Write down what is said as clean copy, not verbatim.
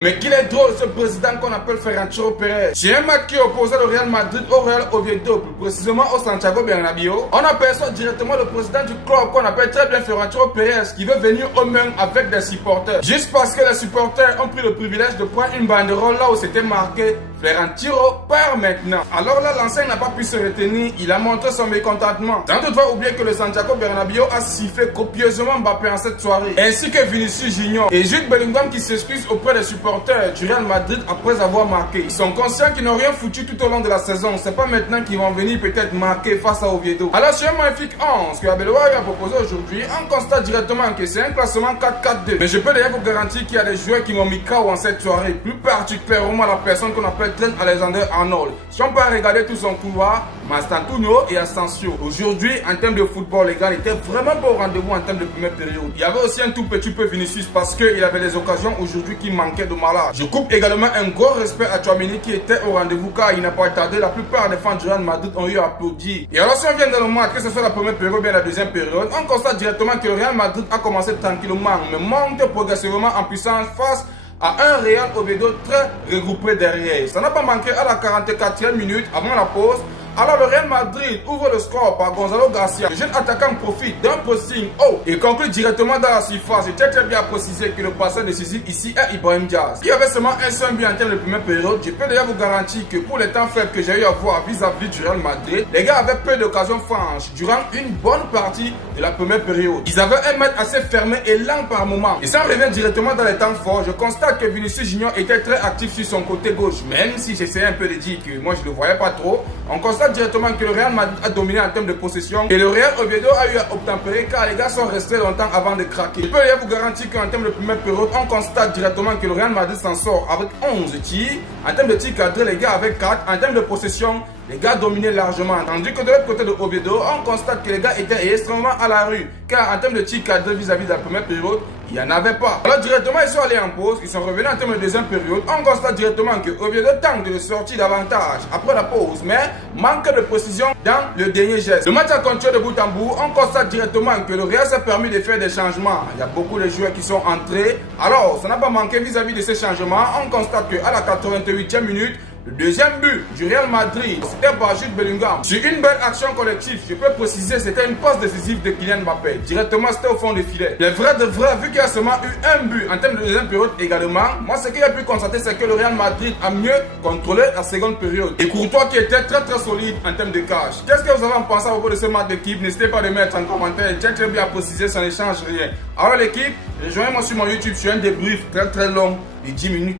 Mais qu'il est drôle ce président qu'on appelle Florentino Pérez. C'est un match qui opposait le Real Madrid au Real Oviedo, plus précisément au Santiago Bernabéu. On aperçoit directement le président du club qu'on appelle très bien Florentino Pérez qui veut venir aux mains avec des supporters. Juste parce que les supporters ont pris le privilège de prendre une banderole là où c'était marqué Florentino part maintenant. Alors là, l'ancien n'a pas pu se retenir, il a montré son mécontentement. Sans toutefois oublier que le Santiago Bernabéu a sifflé copieusement Mbappé en cette soirée, ainsi que Vinicius Junior et Jude Bellingham qui s'excuse auprès des supporters du Real Madrid après avoir marqué. Ils sont conscients qu'ils n'ont rien foutu tout au long de la saison. C'est pas maintenant qu'ils vont venir peut-être marquer face à Oviedo. Alors sur un magnifique 11 que Abelwa a proposé aujourd'hui, on constate directement que c'est un classement 4-4-2. Mais je peux d'ailleurs vous garantir qu'il y a des joueurs qui m'ont mis KO en cette soirée, plus particulièrement la personne qu'on appelle Trent Alexander-Arnold. Si on peut regarder tout son couloir, Mastantuono et Asensio. Aujourd'hui, en termes de football, les gars étaient vraiment pas au rendez-vous en termes de première période. Il y avait aussi un tout petit peu Vinicius parce qu'il avait des occasions aujourd'hui qui manquaient de malade. Je coupe également un gros respect à Tchouaméni qui était au rendez-vous car il n'a pas tardé. La plupart des fans du Real Madrid ont eu à applaudir. Et alors si on vient dans le match, que ce soit la première période ou bien la deuxième période, on constate directement que le Real Madrid a commencé tranquillement mais monte progressivement en puissance face à un Real Oviedo très regroupé derrière. Ça n'a pas manqué à la 44e minute avant la pause. Alors le Real Madrid ouvre le score par Gonzalo Garcia. Le jeune attaquant profite d'un pressing haut et conclut directement dans la surface. J'ai très bien précisé que le passeur décisif ici est Ibrahim Diaz. Il y avait seulement un seul but en termes de première période. Je peux déjà vous garantir que pour les temps faibles que j'ai eu à voir vis-à-vis du Real Madrid, les gars avaient peu d'occasions franches durant une bonne partie de la première période. Ils avaient un match assez fermé et lent par moment. Et ça me revient directement dans les temps forts. Je constate que Vinicius Junior était très actif sur son côté gauche. Même si j'essayais un peu de dire que moi je ne le voyais pas trop, on constate directement que le Real Madrid a dominé en termes de possession et le Real Oviedo a eu à obtempérer car les gars sont restés longtemps avant de craquer. Je peux vous garantir qu'en termes de première période, on constate directement que le Real Madrid s'en sort avec 11 tirs. En termes de tirs cadrés, les gars avec 4. En termes de possession, les gars dominaient largement. Tandis que de l'autre côté de Oviedo, on constate que les gars étaient extrêmement à la rue. Car en termes de tirs cadrés vis-à-vis de la première période, il n'y en avait pas. Alors directement, ils sont allés en pause. Ils sont revenus en termes de deuxième période. On constate directement que Oviedo tente de sortir davantage après la pause. Mais manque de précision dans le dernier geste. Le match a continué de bout en bout. On constate directement que le Real s'est permis de faire des changements. Il y a beaucoup de joueurs qui sont entrés. Alors, ça n'a pas manqué vis-à-vis de ces changements. On constate qu'à la 88e minute, le deuxième but du Real Madrid, c'était par Jude Bellingham. Sur une belle action collective, je peux préciser, c'était une passe décisive de Kylian Mbappé. Directement, c'était au fond du filet. Le vrai de vrai, vu qu'il y a seulement eu un but en termes de deuxième période également, moi, ce qu'il a pu constater, c'est que le Real Madrid a mieux contrôlé la seconde période. Et Courtois qui était très solide en termes de cash. Qu'est-ce que vous avez pensé à propos de ce match d'équipe? N'hésitez pas à le mettre en commentaire. J'ai très bien précisé, ça ne change rien. Alors l'équipe, rejoignez-moi sur mon YouTube sur un débrief très long de 10 minutes.